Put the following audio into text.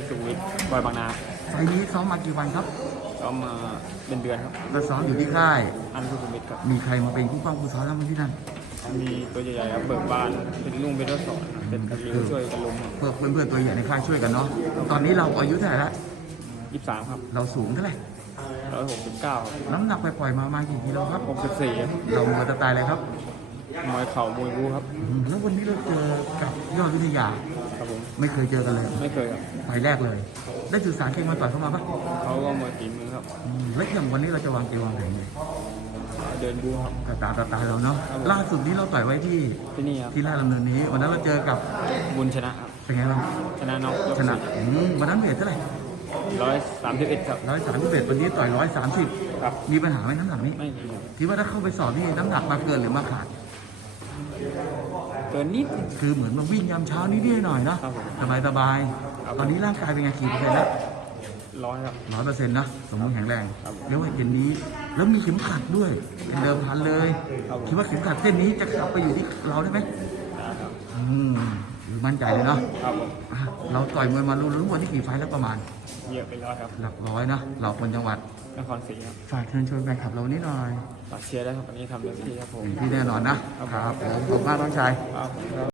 ชรสุวิทย์บอยบางนาไฟล์นี้ซ้อมมากี่วันครับก็มาเป็นเดือนครับก็ซ้อมอยู่ที่ค่าย อันสุขุมวิทครับมีใครมาเป็นผู้ป้องผู้ซ้อมแล้วมั้งที่นั่นมีตัวใหญ่ๆครับเบิกบานเป็นลุงเป็นรถสอนเป็นตะลิวช่วยกันลุมเพื่อเพื่อนๆตัวใหญ่ในค่ายช่วยกันเนาะตอนนี้เราอายุเท่าไหร่ละยี่สิบสามครับเราสูงเท่าไหร่ร้อยหกสิบเก้าน้ำหนักปล่อยๆมาประมาณกี่กิโลครับ หกสิบสี่เราหมดสไตล์อะไรครับมวยเข่ามวยบูครับอืมแล้ววันนี้เราเจอกับยอดวิทยาครับ ผมไม่เคยเจอกันเลยไม่เคยครับไฟล์แรกเลย ได้สื่อสารเก่งมาต่อยเข้ามาปะเขาก็มวยฝีมือครับอืมแล้วอย่างวันนี้เราจะวางเกมวางแผนไงเดินบูครับก็ตามสไตล์เราเนาะล่าสุดนี้เราต่อยไว้ที่ที่นี่ครับที่ราชดำเนินนี้ วันนั้นเราเจอกับบุญชนะครับเป็นไงบ้างชนะน็อกยกชนะอืมวันนั้นเวทเท่าไหร่ร้อยสามสิบเอ็ดครับร้อยสามสิบเอ็ดวันนี้ต่อยร้อยสามสิบครับ มีปัญหาไหมน้ำหนักนี้ไม่มีครับคิดว่าถ้าเข้าไปสอบนี่น้ำหนักมาเกินหรือมาขาดเกินนิด คือเหมือนมาวิ่งยามเช้านิดๆหน่อยๆนะครับผมสบายสบายครับ ตอนนี้ร่างกายเป็นไงกี่เปอร์เซ็นต์แล้วร้อยครับ ร้อยเปอร์เซ็นต์นะสมบูรณ์แข็งแรงครับเรียกว่าเกมนี้แล้วมีเข็มขัดด้วยเป็นเดิมพันเลย ครับผม คิดว่าเข็มขัดเส้นนี้จะกลับไปอยู่ที่เราได้ไหม นะครับ อืม มั่นใจเลยเนาะครับผมอะเราต่อยมวยมารู้รู้วันที่กี่ไฟล์แล้วประมาณ เยอะไปร้อยครับหลักร้อยนะเราคนจังหวัดนครศรีครับฝากเชิญชวนแฟนคลับเรานิดหน่อยฝากเชียร์ได้ครับวันนี้ทำเต็มที่ครับผมที่แน่นอนนะครับผมขอบคุณมากน้องชาย ครับผม